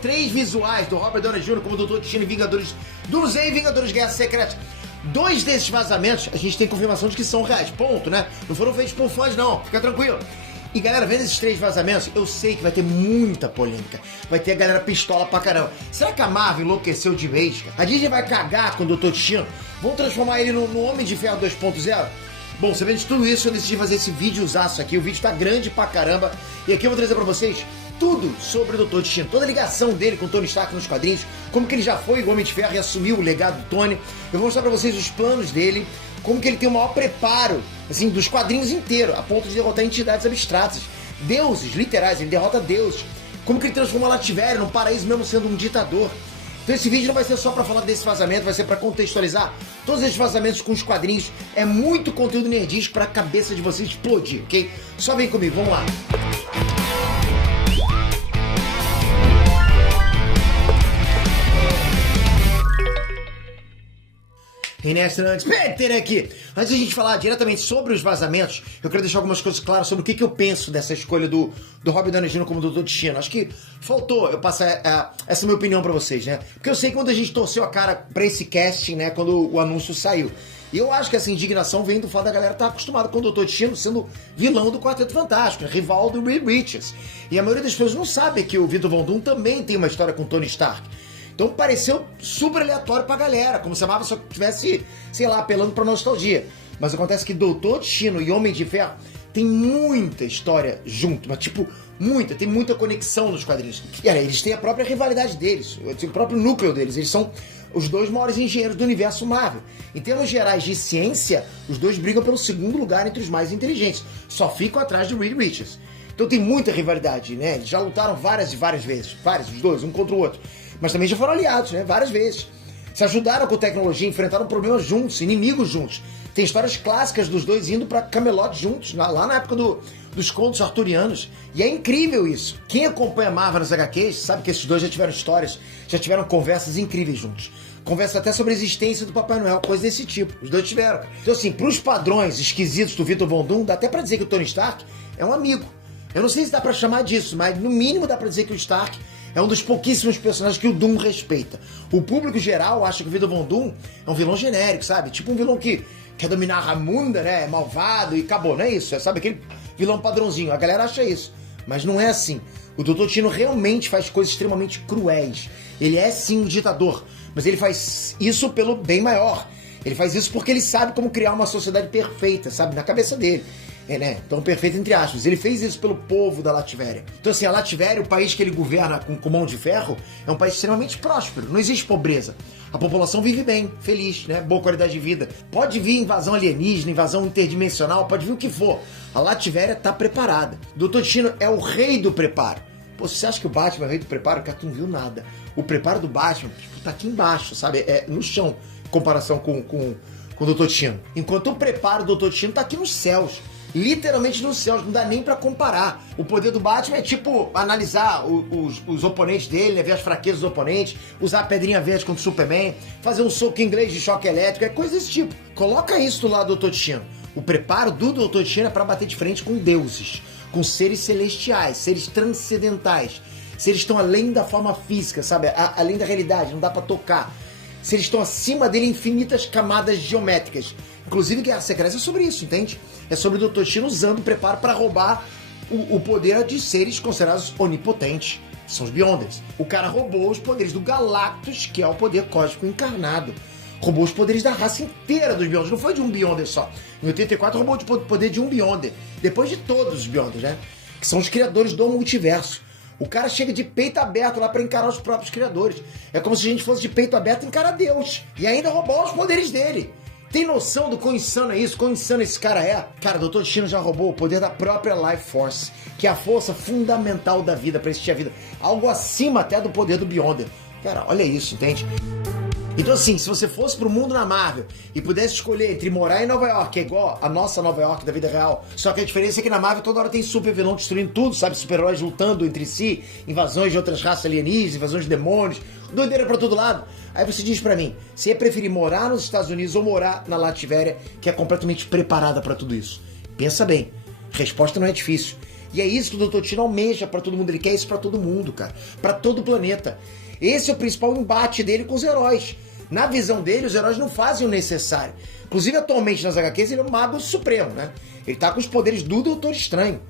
3 visuais do Robert Downey Jr. como Dr. Destino em Vingadores do Z e Vingadores Guerra Secreta. 2 desses vazamentos, a gente tem confirmação de que são reais, ponto, né? Não foram feitos por fãs, não, fica tranquilo. E galera, vendo esses 3 vazamentos, eu sei que vai ter muita polêmica. Vai ter a galera pistola pra caramba. Será que a Marvel enlouqueceu de vez, cara? A Disney vai cagar com o Dr. Destino? Vão transformar ele no Homem de Ferro 2.0? Bom, sabendo de tudo isso, eu decidi fazer esse videozaço aqui. O vídeo tá grande pra caramba. E aqui eu vou trazer pra vocês tudo sobre o Dr. Destino. Toda a ligação dele com o Tony Stark nos quadrinhos. Como que ele já foi o Homem de Ferro e assumiu o legado do Tony. Eu vou mostrar pra vocês os planos dele. Como que ele tem o maior preparo, assim, dos quadrinhos inteiros, a ponto de derrotar entidades abstratas. Deuses, literais, ele derrota deuses. Como que ele transforma a Lativéria num paraíso mesmo sendo um ditador. Então esse vídeo não vai ser só pra falar desse vazamento, vai ser pra contextualizar todos esses vazamentos com os quadrinhos. É muito conteúdo nerdístico pra cabeça de vocês explodir, ok? Só vem comigo, vamos lá. Antes, Peter aqui. Antes de a gente falar diretamente sobre os vazamentos, eu quero deixar algumas coisas claras sobre o que eu penso dessa escolha do Robert Downey Jr. como Dr. Destino. Acho que faltou eu passar essa minha opinião pra vocês, né? Porque eu sei que quando a gente torceu a cara pra esse casting, né, quando o anúncio saiu, e eu acho que essa indignação vem do fato da galera estar acostumada com o Dr. Destino sendo vilão do Quarteto Fantástico, rival do Reed Richards. E a maioria das pessoas não sabe que o Victor Von Doom também tem uma história com Tony Stark. Então pareceu super aleatório pra galera, como se a Marvel só tivesse, sei lá, apelando pra nostalgia. Mas acontece que Dr. Destino e Homem de Ferro tem muita história junto, mas tipo, muita, tem muita conexão nos quadrinhos. E aí, eles têm a própria rivalidade deles, o próprio núcleo deles, eles são os 2 maiores engenheiros do universo Marvel. Em termos gerais de ciência, os 2 brigam pelo 2º lugar entre os mais inteligentes, só ficam atrás do Reed Richards. Então tem muita rivalidade, né? Eles já lutaram várias vezes, os 2, um contra o outro. Mas também já foram aliados, né? Várias vezes. Se ajudaram com tecnologia, enfrentaram problemas juntos, inimigos juntos. Tem histórias clássicas dos 2 indo pra Camelot juntos, lá na época dos contos arturianos. E é incrível isso. Quem acompanha Marvel nas HQs sabe que esses 2 já tiveram histórias, já tiveram conversas incríveis juntos. Conversa até sobre a existência do Papai Noel, coisa desse tipo. Os 2 tiveram. Então assim, pros padrões esquisitos do Victor Von Doom, dá até pra dizer que o Tony Stark é um amigo. Eu não sei se dá pra chamar disso, mas no mínimo dá pra dizer que o Stark é um dos pouquíssimos personagens que o Doom respeita. O público geral acha que o Victor Von Doom é um vilão genérico, sabe? Tipo um vilão que quer dominar a Ramunda, né? É malvado e acabou, não é isso? É, sabe, aquele vilão padrãozinho. A galera acha isso. Mas não é assim. O Dr. Destino realmente faz coisas extremamente cruéis. Ele é sim um ditador, mas ele faz isso pelo bem maior. Ele faz isso porque ele sabe como criar uma sociedade perfeita, sabe? Na cabeça dele. Né? Então, perfeito entre aspas. Ele fez isso pelo povo da Lativéria. Então, assim, a Lativéria, o país que ele governa com mão de ferro, é um país extremamente próspero. Não existe pobreza. A população vive bem, feliz, né? Boa qualidade de vida. Pode vir invasão alienígena, invasão interdimensional, pode vir o que for. A Lativéria tá preparada. Dr. Destino é o rei do preparo. Pô, se você acha que o Batman é o rei do preparo, cara, tu não viu nada. O preparo do Batman, tipo, tá aqui embaixo, sabe? É no chão, em comparação com o Dr. Destino. Enquanto o preparo do Dr. Destino tá aqui nos céus. Literalmente nos céus, não dá nem pra comparar. O poder do Batman é tipo analisar os oponentes dele, né, ver as fraquezas dos oponentes, usar a pedrinha verde contra o Superman, fazer um soco inglês de choque elétrico, é coisa desse tipo. Coloca isso do lado do Dr. Destino. O preparo do Dr. Destino é pra bater de frente com deuses, com seres celestiais, seres transcendentais. Seres estão além da forma física, sabe? Além da realidade, não dá pra tocar. Seres estão acima dele em infinitas camadas geométricas. Inclusive, Guerra Secreta é sobre isso, entende? É sobre o Dr. Destino usando o preparo para roubar o poder de seres considerados onipotentes. São os Beyonders. O cara roubou os poderes do Galactus, que é o poder cósmico encarnado. Roubou os poderes da raça inteira dos Beyonders. Não foi de um Beyonder só. Em 84 roubou o poder de um Beyonder. Depois de todos os Beyonders, né? Que são os criadores do multiverso. O cara chega de peito aberto lá pra encarar os próprios criadores. É como se a gente fosse de peito aberto encarar Deus. E ainda roubar os poderes dele. Tem noção do quão insano é isso? Quão insano esse cara é? Cara, o Dr. Destino já roubou o poder da própria Life Force, que é a força fundamental da vida, pra existir a vida. Algo acima até do poder do Beyonder. Cara, olha isso, entende? Então assim, se você fosse pro mundo na Marvel e pudesse escolher entre morar em Nova York, que é igual a nossa Nova York da vida real, só que a diferença é que na Marvel toda hora tem super vilão destruindo tudo, sabe? Super-heróis lutando entre si, invasões de outras raças alienígenas, invasões de demônios, doideira pra todo lado. Aí você diz pra mim, você ia preferir morar nos Estados Unidos ou morar na Lativéria, que é completamente preparada pra tudo isso? Pensa bem, a resposta não é difícil. E é isso que o Dr. Destino almeja pra todo mundo. Ele quer isso pra todo mundo, cara. Pra todo o planeta. Esse é o principal embate dele com os heróis. Na visão dele, os heróis não fazem o necessário. Inclusive, atualmente nas HQs, ele é o Mago Supremo, né? Ele tá com os poderes do Doutor Estranho.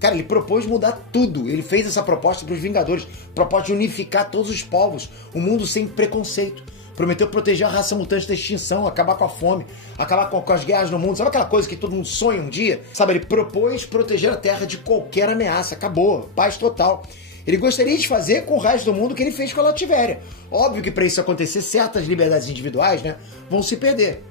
Cara, ele propôs mudar tudo. Ele fez essa proposta pros Vingadores. Proposta de unificar todos os povos. Um mundo sem preconceito. Prometeu proteger a raça mutante da extinção, acabar com a fome, acabar com as guerras no mundo. Sabe aquela coisa que todo mundo sonha um dia? Sabe, ele propôs proteger a Terra de qualquer ameaça. Acabou. Paz total. Ele gostaria de fazer com o resto do mundo o que ele fez com a Lativéria. Óbvio que para isso acontecer, certas liberdades individuais, né, vão se perder.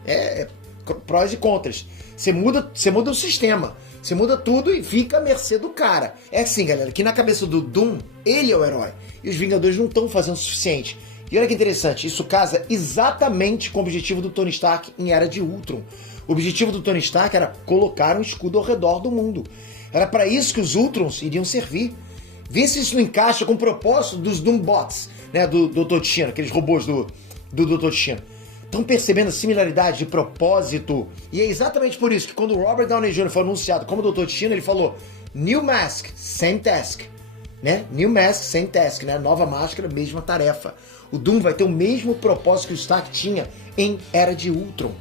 Prós e contras. Você muda o sistema. Você muda tudo e fica à mercê do cara. É assim, galera, que na cabeça do Doom, ele é o herói. E os Vingadores não estão fazendo o suficiente. E olha que interessante, isso casa exatamente com o objetivo do Tony Stark em Era de Ultron. O objetivo do Tony Stark era colocar um escudo ao redor do mundo. Era para isso que os Ultrons iriam servir. Vê se isso não encaixa com o propósito dos Doombots, né, do Dr. Destino, aqueles robôs do Dr. Destino. Estão percebendo a similaridade de propósito? E é exatamente por isso que quando o Robert Downey Jr. foi anunciado como Dr. Destino, ele falou New Mask, same task. Né? New Mask, same task, né? Nova máscara, mesma tarefa. O Doom vai ter o mesmo propósito que o Stark tinha em Era de Ultron.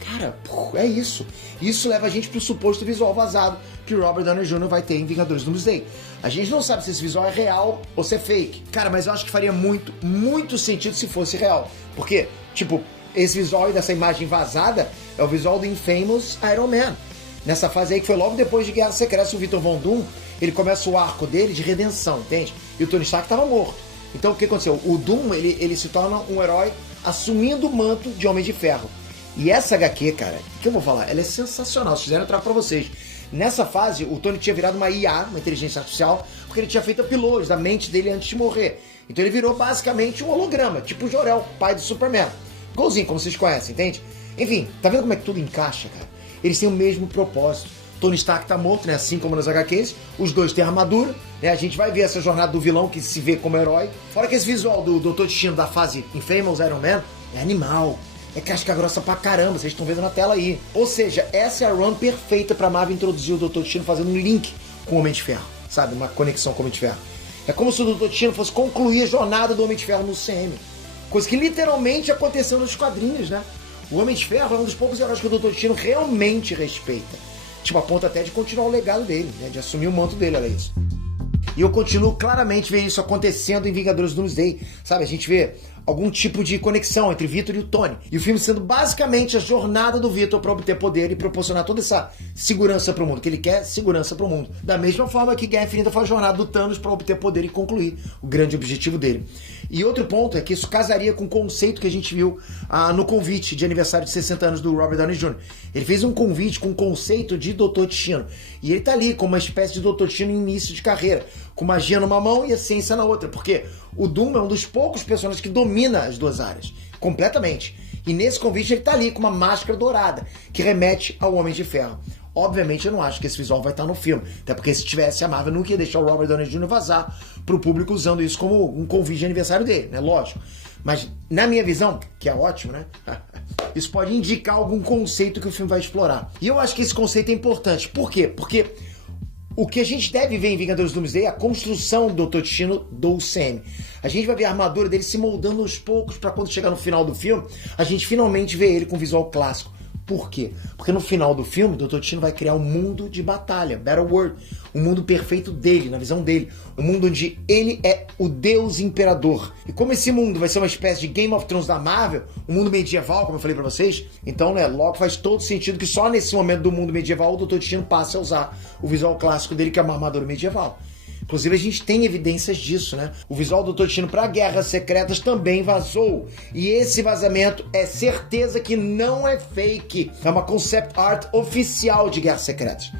Cara, é isso. Isso leva a gente pro suposto visual vazado que o Robert Downey Jr. vai ter em Vingadores Doomsday. A gente não sabe se esse visual é real ou se é fake. Cara, mas eu acho que faria muito, muito sentido se fosse real. Porque, tipo, esse visual dessa imagem vazada é o visual do Infamous Iron Man. Nessa fase aí que foi logo depois de Guerra Secreta, o Victor Von Doom, ele começa o arco dele de redenção, entende? E o Tony Stark estava morto. Então o que aconteceu? O Doom, ele se torna um herói assumindo o manto de Homem de Ferro. E essa HQ, cara, o que eu vou falar? Ela é sensacional. Se quiserem, eu trago pra vocês. Nessa fase, o Tony tinha virado uma IA, uma inteligência artificial, porque ele tinha feito uploads da mente dele antes de morrer. Então ele virou basicamente um holograma, tipo o Jor-El, pai do Superman. Igualzinho, como vocês conhecem, entende? Enfim, tá vendo como é que tudo encaixa, cara? Eles têm o mesmo propósito. Tony Stark tá morto, né? Assim como nas HQs. Os dois têm armadura, né? A gente vai ver essa jornada do vilão que se vê como herói. Fora que esse visual do Dr. Destino da fase Infamous Iron Man é animal. É casca grossa pra caramba, vocês estão vendo na tela aí. Ou seja, essa é a run perfeita pra Marvel introduzir o Dr. Destino fazendo um link com o Homem de Ferro, sabe? Uma conexão com o Homem de Ferro. É como se o Dr. Destino fosse concluir a jornada do Homem de Ferro no CM. Coisa que literalmente aconteceu nos quadrinhos, né? O Homem de Ferro é um dos poucos heróis que o Dr. Destino realmente respeita. Tipo, a ponto até de continuar o legado dele, né? De assumir o manto dele, olha isso. E eu continuo claramente vendo isso acontecendo em Vingadores Doomsday, sabe? A gente vê algum tipo de conexão entre Victor e o Tony. E o filme sendo basicamente a jornada do Victor para obter poder e proporcionar toda essa segurança para o mundo, que ele quer segurança para o mundo. Da mesma forma que Guerra Infinita foi a jornada do Thanos para obter poder e concluir o grande objetivo dele. E outro ponto é que isso casaria com o conceito que a gente viu no convite de aniversário de 60 anos do Robert Downey Jr. Ele fez um convite com o conceito de Dr. Destino. E ele tá ali com uma espécie de Dr. Destino em início de carreira, com magia numa mão e a ciência na outra, porque o Doom é um dos poucos personagens que domina as duas áreas, completamente. E nesse convite ele tá ali com uma máscara dourada, que remete ao Homem de Ferro. Obviamente eu não acho que esse visual vai estar no filme, até porque se tivesse a Marvel nunca ia deixar o Robert Downey Jr. vazar pro público usando isso como um convite de aniversário dele, né? Lógico. Mas na minha visão, que é ótimo, né? Isso pode indicar algum conceito que o filme vai explorar. E eu acho que esse conceito é importante. Por quê? Porque o que a gente deve ver em Vingadores Doomsday é a construção do Dr. Destino do UCM. A gente vai ver a armadura dele se moldando aos poucos para quando chegar no final do filme, a gente finalmente vê ele com visual clássico. Por quê? Porque no final do filme, o Dr. Destino vai criar um mundo de batalha, Battle World, um mundo perfeito dele, na visão dele, um mundo onde ele é o Deus Imperador. E como esse mundo vai ser uma espécie de Game of Thrones da Marvel, um mundo medieval, como eu falei pra vocês, então, né, logo faz todo sentido que só nesse momento do mundo medieval o Dr. Destino passe a usar o visual clássico dele, que é uma armadura medieval. Inclusive, a gente tem evidências disso, né? O visual do Dr. Destino para Guerras Secretas também vazou. E esse vazamento é certeza que não é fake. É uma concept art oficial de Guerras Secretas.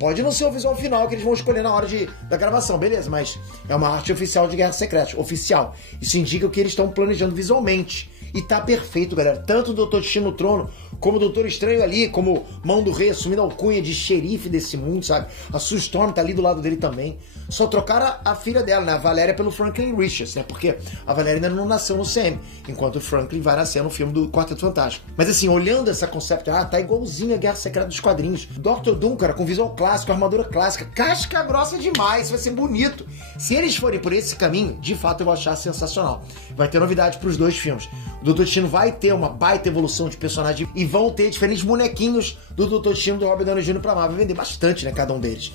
Pode não ser o visual final que eles vão escolher na hora da gravação, beleza, mas é uma arte oficial de Guerras Secretas, oficial. Isso indica o que eles estão planejando visualmente. E tá perfeito, galera. Tanto o Dr. Destino no trono, como Doutor Estranho ali, como Mão do Rei assumindo a alcunha de xerife desse mundo, sabe? A Sue Storm tá ali do lado dele também. Só trocaram a filha dela, né? A Valéria pelo Franklin Richards, né? Porque a Valéria ainda não nasceu no CM, enquanto o Franklin vai nascer no filme do Quarteto Fantástico. Mas assim, olhando essa concept, tá igualzinho a Guerra Secreta dos quadrinhos. Dr. Doom, cara, com visual clássico, armadura clássica, casca grossa demais, vai ser bonito. Se eles forem por esse caminho, de fato eu vou achar sensacional. Vai ter novidade pros dois filmes. O Dr. Destino vai ter uma baita evolução de personagem e vão ter diferentes bonequinhos do Dr. Destino do Robert Downey Jr. pra Marvel. Vai vender bastante, né, cada um deles.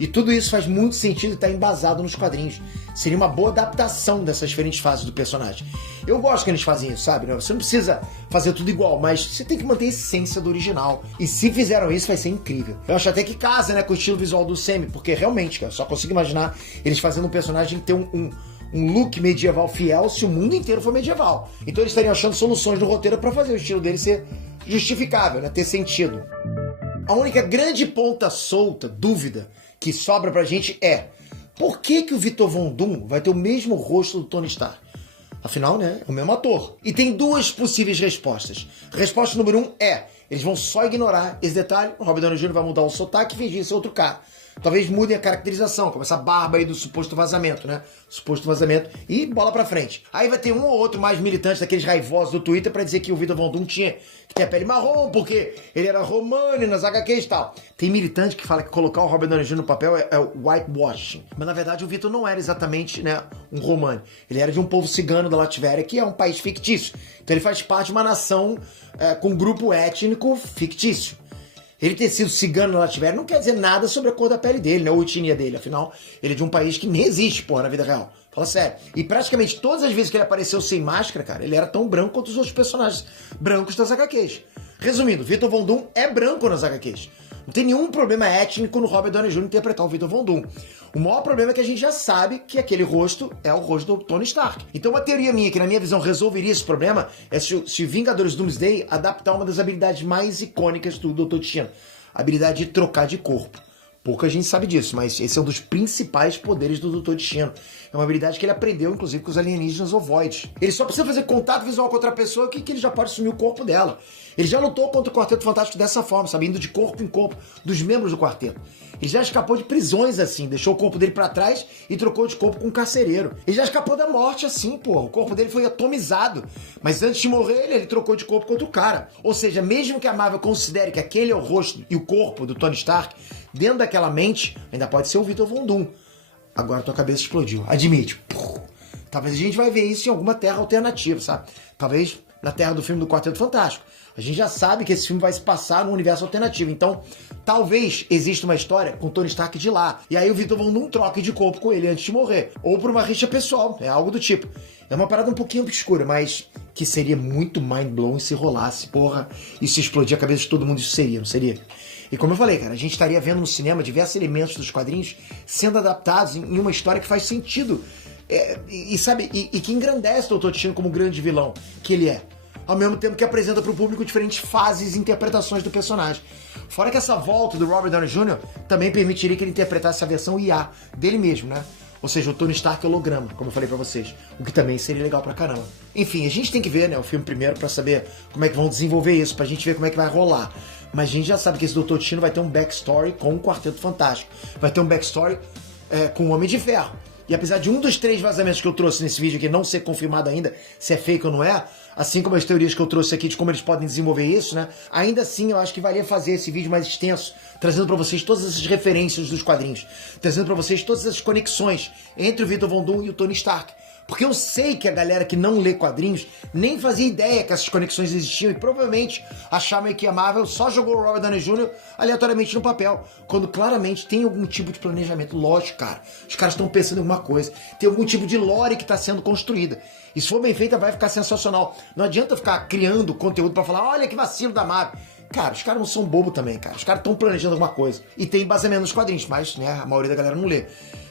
E tudo isso faz muito sentido e tá embasado nos quadrinhos. Seria uma boa adaptação dessas diferentes fases do personagem. Eu gosto que eles fazem isso, sabe? Você não precisa fazer tudo igual, mas você tem que manter a essência do original. E se fizeram isso, vai ser incrível. Eu acho até que casa, né, com o estilo visual do Sam, porque realmente, cara, só consigo imaginar eles fazendo um personagem ter um look medieval fiel se o mundo inteiro for medieval. Então eles estariam achando soluções no roteiro para fazer o estilo dele ser justificável, né, ter sentido. A única grande ponta solta, dúvida, que sobra pra gente é: por que o Victor Von Doom vai ter o mesmo rosto do Tony Stark? Afinal, né, é o mesmo ator. E tem duas possíveis respostas. Resposta número 1 é: eles vão só ignorar esse detalhe, o Robert Downey Jr. vai mudar o sotaque e fingir ser outro cara. Talvez mudem a caracterização, como essa barba aí do suposto vazamento, né? Suposto vazamento e bola pra frente. Aí vai ter um ou outro mais militante daqueles raivosos do Twitter pra dizer que o Victor Von Doom tinha que ter a pele marrom, porque ele era romano nas HQs e tal. Tem militante que fala que colocar o Robert Downey Jr. no papel é o whitewashing. Mas na verdade o Victor não era exatamente, né, um romano. Ele era de um povo cigano da Latvéria, que é um país fictício. Então ele faz parte de uma nação com um grupo étnico fictício. Ele ter sido cigano na Latvéria não quer dizer nada sobre a cor da pele dele, né? Ou a etnia dele. Afinal, ele é de um país que nem existe, porra, na vida real. Fala sério. E praticamente todas as vezes que ele apareceu sem máscara, cara, ele era tão branco quanto os outros personagens brancos das HQs. Resumindo, Victor Von Doom é branco nas HQs. Não tem nenhum problema étnico no Robert Downey Jr. interpretar o Victor Von Doom. O maior problema é que a gente já sabe que aquele rosto é o rosto do Tony Stark. Então uma teoria minha, que na minha visão resolveria esse problema, é se Vingadores Doomsday adaptar uma das habilidades mais icônicas do Dr. Destino. A habilidade de trocar de corpo. Pouca gente sabe disso, mas esse é um dos principais poderes do Dr. Destino. É uma habilidade que ele aprendeu, inclusive, com os alienígenas ovoides. Ele só precisa fazer contato visual com outra pessoa que ele já pode assumir o corpo dela. Ele já lutou contra o Quarteto Fantástico dessa forma, sabe? Indo de corpo em corpo dos membros do quarteto. Ele já escapou de prisões assim, deixou o corpo dele pra trás e trocou de corpo com um carcereiro. Ele já escapou da morte assim, pô. O corpo dele foi atomizado. Mas antes de morrer, ele trocou de corpo com outro cara. Ou seja, mesmo que a Marvel considere que aquele é o rosto e o corpo do Tony Stark, dentro daquela mente, ainda pode ser o Victor Von Doom. Agora tua cabeça explodiu. Admite. Talvez a gente vai ver isso em alguma terra alternativa, sabe? Talvez na terra do filme do Quarteto Fantástico. A gente já sabe que esse filme vai se passar num universo alternativo. Então, talvez exista uma história com Tony Stark de lá. E aí o Victor Von Doom troque de corpo com ele antes de morrer. Ou por uma rixa pessoal. É algo do tipo. É uma parada um pouquinho obscura, mas que seria muito mind-blowing se rolasse, porra. E se explodir a cabeça de todo mundo, isso seria, não seria? E como eu falei, cara, a gente estaria vendo no cinema diversos elementos dos quadrinhos sendo adaptados em uma história que faz sentido. E que engrandece o Dr. Destino como grande vilão que ele é. Ao mesmo tempo que apresenta para o público diferentes fases e interpretações do personagem. Fora que essa volta do Robert Downey Jr. também permitiria que ele interpretasse a versão IA dele mesmo, né? Ou seja, o Tony Stark holograma, como eu falei pra vocês. O que também seria legal pra caramba. Enfim, a gente tem que ver, né, o filme primeiro pra saber como é que vão desenvolver isso, pra gente ver como é que vai rolar. Mas a gente já sabe que esse Dr. Destino vai ter um backstory com o Quarteto Fantástico. Vai ter um backstory com o Homem de Ferro. E apesar de um dos 3 vazamentos que eu trouxe nesse vídeo aqui não ser confirmado ainda, se é fake ou não é, assim como as teorias que eu trouxe aqui de como eles podem desenvolver isso, né? Ainda assim, eu acho que valia fazer esse vídeo mais extenso, trazendo pra vocês todas essas referências dos quadrinhos, trazendo pra vocês todas essas conexões entre o Victor Von Doom e o Tony Stark. Porque eu sei que a galera que não lê quadrinhos nem fazia ideia que essas conexões existiam e provavelmente achava que a Marvel só jogou o Robert Downey Jr. aleatoriamente no papel, quando claramente tem algum tipo de planejamento. Lógico, cara. Os caras estão pensando em alguma coisa. Tem algum tipo de lore que está sendo construída. E se for bem feita, vai ficar sensacional. Não adianta ficar criando conteúdo pra falar, olha que vacilo da Marvel. Cara, os caras não são bobo também, cara. Os caras estão planejando alguma coisa. E tem embasamento nos quadrinhos, mas, né, a maioria da galera não lê.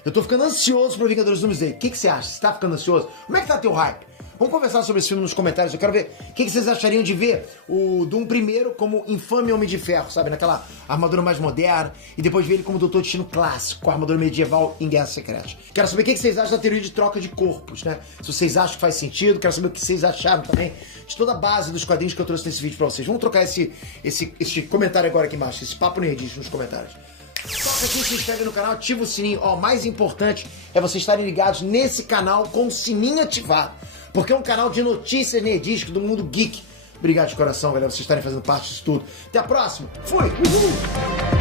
Eu tô ficando ansioso pro Vingadores Doomsday. O que você acha? Você tá ficando ansioso? Como é que tá teu hype? Vamos conversar sobre esse filme nos comentários. Eu quero ver o que vocês achariam de ver o Doom primeiro como infame Homem de Ferro, sabe? Naquela armadura mais moderna. E depois ver ele como Doutor Destino clássico, com a armadura medieval em Guerras Secretas. Quero saber o que vocês acham da teoria de troca de corpos, né? Se vocês acham que faz sentido. Quero saber o que vocês acharam também de toda a base dos quadrinhos que eu trouxe nesse vídeo pra vocês. Vamos trocar esse comentário agora aqui embaixo, esse papo nerdice nos comentários. Toca aqui, se inscreve no canal, ativa o sininho. Ó, mais importante é vocês estarem ligados nesse canal com o sininho ativado. Porque é um canal de notícias nerdísticas do mundo geek. Obrigado de coração, galera, vocês estarem fazendo parte disso tudo. Até a próxima. Fui! Uhul!